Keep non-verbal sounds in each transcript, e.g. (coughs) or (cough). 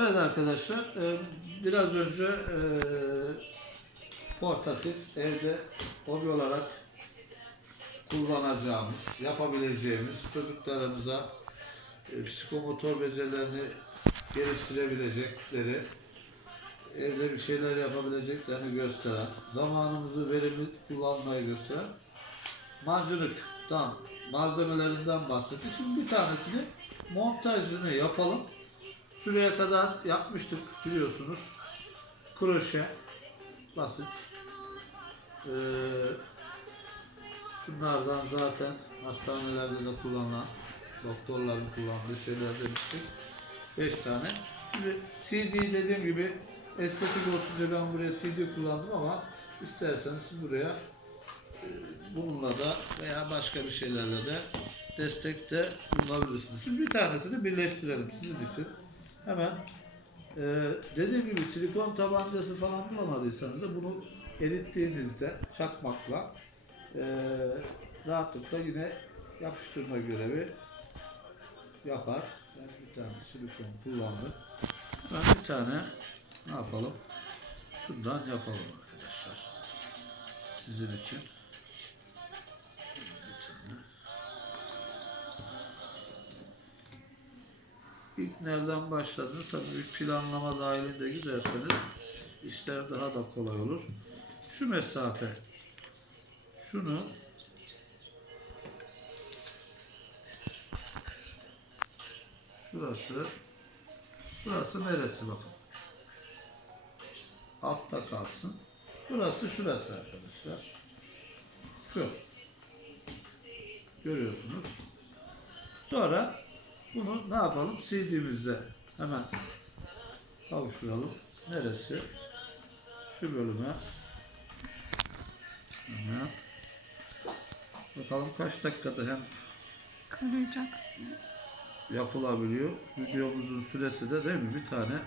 Evet arkadaşlar, e, biraz önce e, portatif evde hobi olarak kullanacağımız, yapabileceğimiz çocuklarımıza e, psikomotor becerilerini geliştirebilecekleri, evde bir şeyler yapabileceklerini gösteren, zamanımızı verimli kullanmayı gösteren mancınıktan, malzemelerinden bahsettik. Şimdi bir tanesini montajını yapalım. Şuraya kadar yapmıştık biliyorsunuz. Kroşe, basit. Ee, şunlardan zaten hastanelerde de kullanılan, doktorların kullandığı şeyler demiştik. 5 tane. Şimdi CD dediğim gibi estetik olsun diye ben buraya CD kullandım ama isterseniz siz buraya e, bununla da veya başka bir şeylerle de destekte bulunabilirsiniz. Şimdi bir tanesini birleştirelim sizin için. Hemen e, dediğim gibi silikon tabancası falan bulamadıysanız da bunu erittiğinizde çakmakla e, rahatlıkla yine yapıştırma görevi yapar. Ben bir tane silikon kullandım. Ben bir tane ne yapalım? Şundan yapalım arkadaşlar. Sizin için. İlk nereden başladınız? Tabii bir planlama dahilinde giderseniz işler daha da kolay olur. Şu mesafe şunu şurası Burası neresi bakın. Altta kalsın. Burası şurası arkadaşlar. Şu. Görüyorsunuz. Sonra bunu ne yapalım? CD'mizde hemen kavuşturalım. Neresi? Şu bölüme. Hemen. Bakalım kaç dakikada hem Karayacak. yapılabiliyor. Videomuzun süresi de değil mi? Bir tane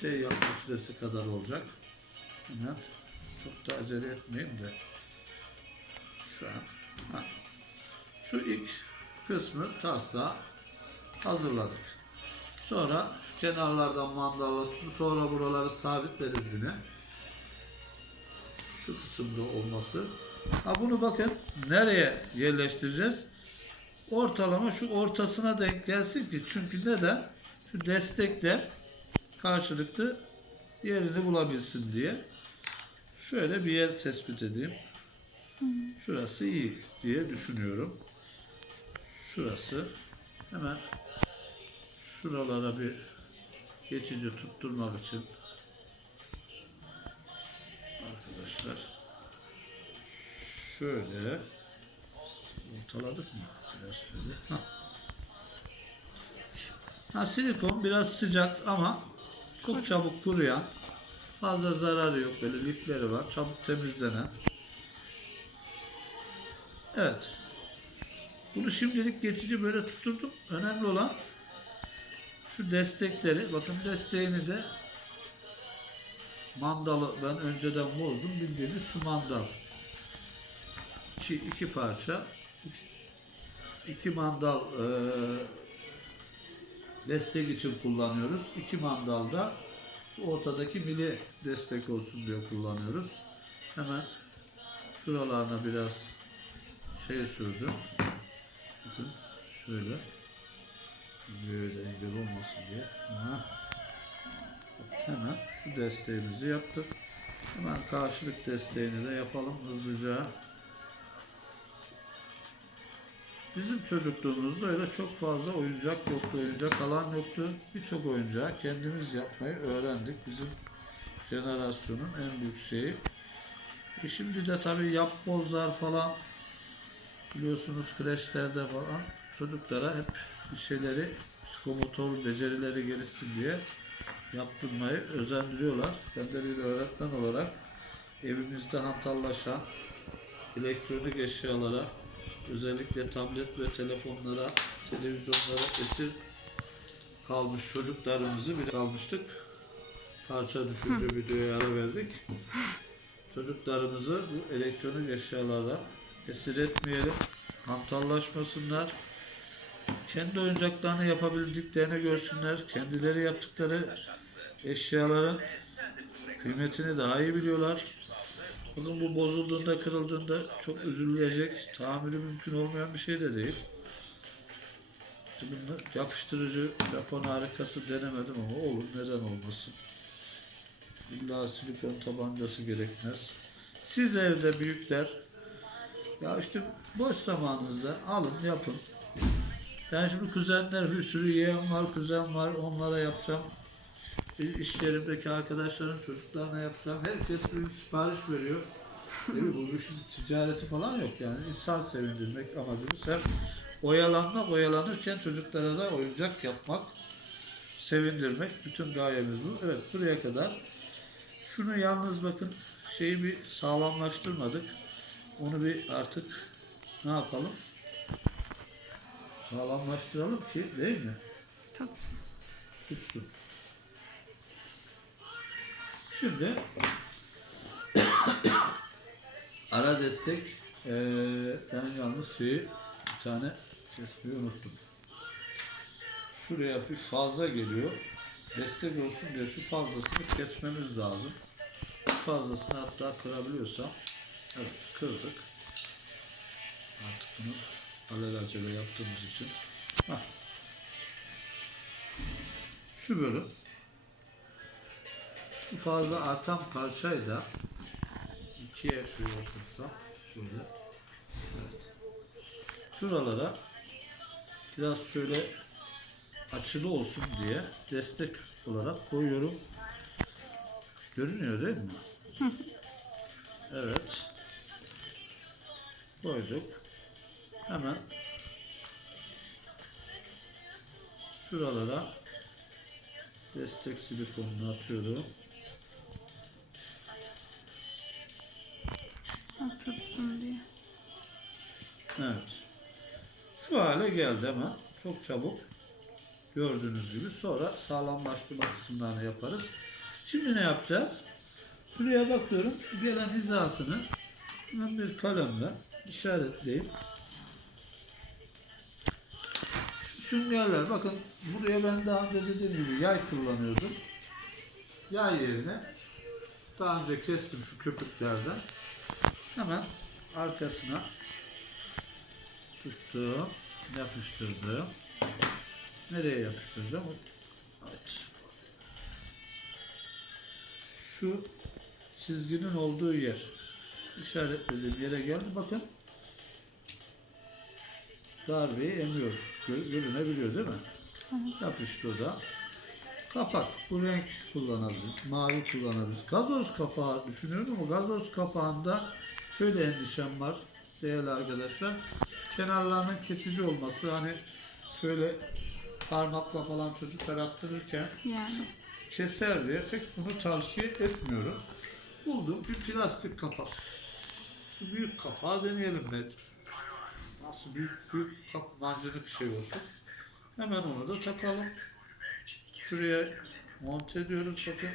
şey yapma süresi kadar olacak. Hemen çok da acele etmeyeyim de şu an. Ha. Şu ilk kısmı taslağı hazırladık. Sonra şu kenarlardan mandalla tutup sonra buraları sabitleriz yine. Şu kısımda olması. Ha bunu bakın nereye yerleştireceğiz? ortalama şu ortasına denk gelsin ki çünkü neden? Şu destekler karşılıklı yerini bulabilsin diye. Şöyle bir yer tespit edeyim. Şurası iyi diye düşünüyorum. Şurası. Hemen şuralara bir geçici tutturmak için arkadaşlar şöyle ortaladık mı? Biraz şöyle. Ha. ha silikon biraz sıcak ama çok çabuk kuruyan fazla zararı yok böyle lifleri var çabuk temizlenen evet bunu şimdilik geçici böyle tuturdum önemli olan şu destekleri bakın desteğini de mandalı ben önceden bozdum bildiğiniz şu mandal iki, iki parça iki, iki mandal e, destek için kullanıyoruz. İki mandal da şu ortadaki mili destek olsun diye kullanıyoruz. Hemen şuralarına biraz şey sürdüm. Bakın şöyle böyle engel olmasın diye. Ha. Hemen şu desteğimizi yaptık. Hemen karşılık desteğini de yapalım hızlıca. Bizim çocukluğumuzda öyle çok fazla oyuncak yoktu, oyuncak alan yoktu. Birçok oyuncağı kendimiz yapmayı öğrendik. Bizim jenerasyonun en büyük şeyi. E şimdi de tabii yapbozlar falan biliyorsunuz kreşlerde falan çocuklara hep bir şeyleri psikomotor becerileri gelişsin diye yaptırmayı özendiriyorlar. Bir öğretmen olarak evimizde hantallaşan elektronik eşyalara özellikle tablet ve telefonlara, televizyonlara esir kalmış çocuklarımızı bile kalmıştık. Parça düşürücü videoya ara verdik. Çocuklarımızı bu elektronik eşyalara esir etmeyelim. Hantallaşmasınlar. Kendi oyuncaklarını yapabildiklerini görsünler. Kendileri yaptıkları eşyaların kıymetini daha iyi biliyorlar. Bugün bu bozulduğunda, kırıldığında çok üzülecek, tahammülü mümkün olmayan bir şey de değil. İşte bunu yapıştırıcı Japon harikası denemedim ama olur, neden olmasın. İlla silikon tabancası gerekmez. Siz evde büyükler, ya işte boş zamanınızda alın, yapın. Ben şimdi kuzenler, bir sürü yeğen var, kuzen var, onlara yapacağım. Bir İş yerimdeki arkadaşların çocuklarına yapacağım. Herkes bir sipariş veriyor. (laughs) Değil mi? Bu işin ticareti falan yok yani. İnsan sevindirmek amacımız hep oyalanmak, oyalanırken çocuklara da oyuncak yapmak, sevindirmek. Bütün gayemiz bu. Evet buraya kadar. Şunu yalnız bakın şeyi bir sağlamlaştırmadık. Onu bir artık ne yapalım? Sağlamlaştıralım ki değil mi? Tatsın. Tutsun. Şimdi (coughs) ara destek eee, ben yalnız şeyi bir tane kesmeyi unuttum. Şuraya bir fazla geliyor. Destek olsun diye şu fazlasını kesmemiz lazım. Fazlasını hatta kırabiliyorsam evet kırdık. Artık bunu alelacele yaptığımız için. Hah. Şu bölüm şu fazla artan parçayı da ikiye şöyle yaparsam şöyle evet. Şuralara biraz şöyle açılı olsun diye destek olarak koyuyorum. Görünüyor değil mi? Evet. Koyduk. Hemen şuralara destek silikonunu atıyorum. Ha, tatsın diye. Evet. Şu hale geldi hemen. Çok çabuk. Gördüğünüz gibi. Sonra sağlamlaştırma kısımlarını yaparız. Şimdi ne yapacağız? Şuraya bakıyorum. Şu gelen hizasını bir kalemle işaretleyip şu süngerler bakın buraya ben daha önce dediğim gibi yay kullanıyordum. Yay yerine daha önce kestim şu köpüklerden. Hemen arkasına tuttum, yapıştırdım. Nereye yapıştıracağım? Evet. Şu çizginin olduğu yer. İşaretlediğim yere geldi. Bakın. Darbeyi emiyor. Gör- Görünebiliyor değil mi? Yapıştı o da. Kapak. Bu renk kullanabiliriz. Mavi kullanabiliriz. Gazoz kapağı düşünüyorum ama gazoz kapağında şöyle endişem var değerli arkadaşlar. Kenarlarının kesici olması hani şöyle parmakla falan çocuklar attırırken Yani. keser diye pek bunu tavsiye etmiyorum. Buldum bir plastik kapak. Şu büyük kapağı deneyelim net. Nasıl büyük büyük kap mancınık şey olsun. Hemen onu da takalım. Şuraya monte ediyoruz bakın.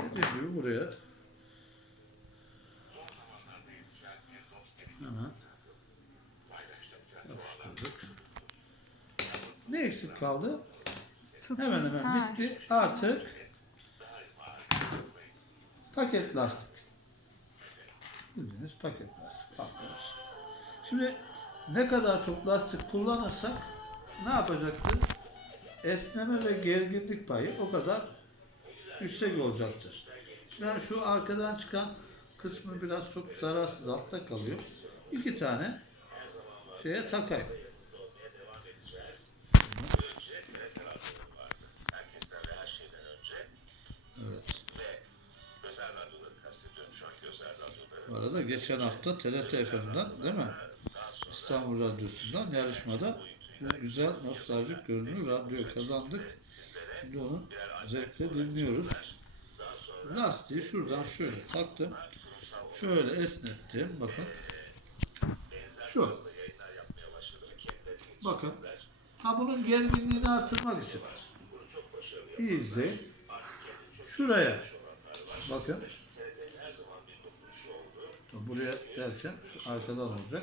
Dediğim gibi buraya hemen yapıştırdık. Ne eksik kaldı? Tutun. Hemen hemen Ha, bitti. Artık paket lastik. Bildiğiniz paket lastik alıyoruz. Şimdi ne kadar çok lastik kullanırsak ne yapacaktır? Esneme ve gerginlik payı o kadar yüksek olacaktır. Ben şu arkadan çıkan kısmı biraz çok zararsız altta kalıyor. İki tane şeye takayım. Bu arada geçen hafta TRT FM'den değil mi? İstanbul Radyosu'ndan yarışmada bu güzel nostaljik görünümlü radyo kazandık. Şimdi onu zevkle dinliyoruz. Lastiği şuradan şöyle taktım. Şöyle esnettim. Bakın. Şu. Bakın. Ha bunun gerginliğini artırmak için. İyi izleyin. Şuraya. Bakın. Buraya derken şu arkadan olacak.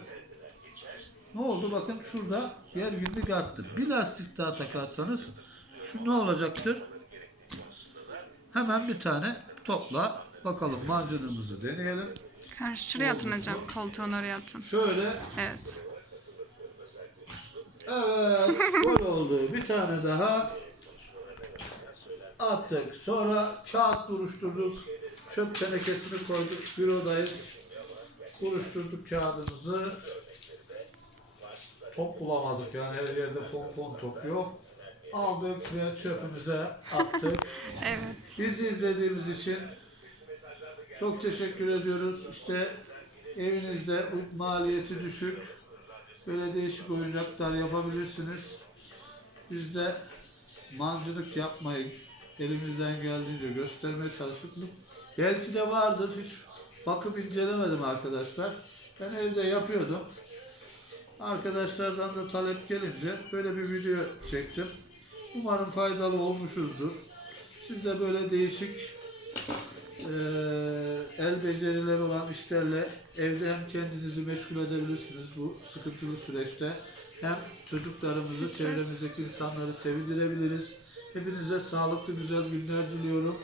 Ne oldu? Bakın şurada yer günlük arttı. Bir lastik daha takarsanız şu ne olacaktır? Hemen bir tane topla. Bakalım macunumuzu deneyelim. Karşı şuraya atın hocam. Koltuğun oraya atın. Şöyle Evet. Evet, (laughs) gol oldu. Bir tane daha attık. Sonra kağıt buruşturduk. Çöp tenekesini koyduk. Bürodayız. Buruşturduk kağıdımızı. Top bulamadık yani her yerde pompon top yok. Aldık ve çöpümüze attık. (laughs) Evet. Bizi izlediğimiz için çok teşekkür ediyoruz. İşte evinizde maliyeti düşük, böyle değişik oyuncaklar yapabilirsiniz. Biz de mancınık yapmayı elimizden geldiğince göstermeye çalıştık. Belki de vardır, hiç bakıp incelemedim arkadaşlar. Ben evde yapıyordum. Arkadaşlardan da talep gelince böyle bir video çektim. Umarım faydalı olmuşuzdur. Siz de böyle değişik eee, el becerileri olan işlerle evde hem kendinizi meşgul edebilirsiniz bu sıkıntılı süreçte. Hem çocuklarımızı, Süper. çevremizdeki insanları sevindirebiliriz. Hepinize sağlıklı güzel günler diliyorum.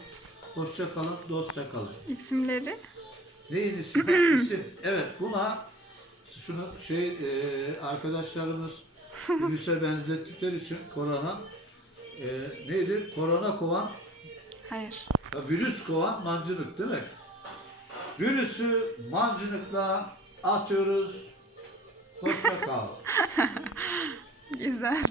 Hoşça kalın, dostça kalın. İsimleri? Neyin ismi? İsim. Evet buna şunu şey e, arkadaşlarımız (laughs) virüse benzettikleri için korona e, neydi? Korona kovan Hayır. ya virüs kovan mancınık değil mi? Virüsü mancınıkla atıyoruz. Hoşça kal. (laughs) Güzel.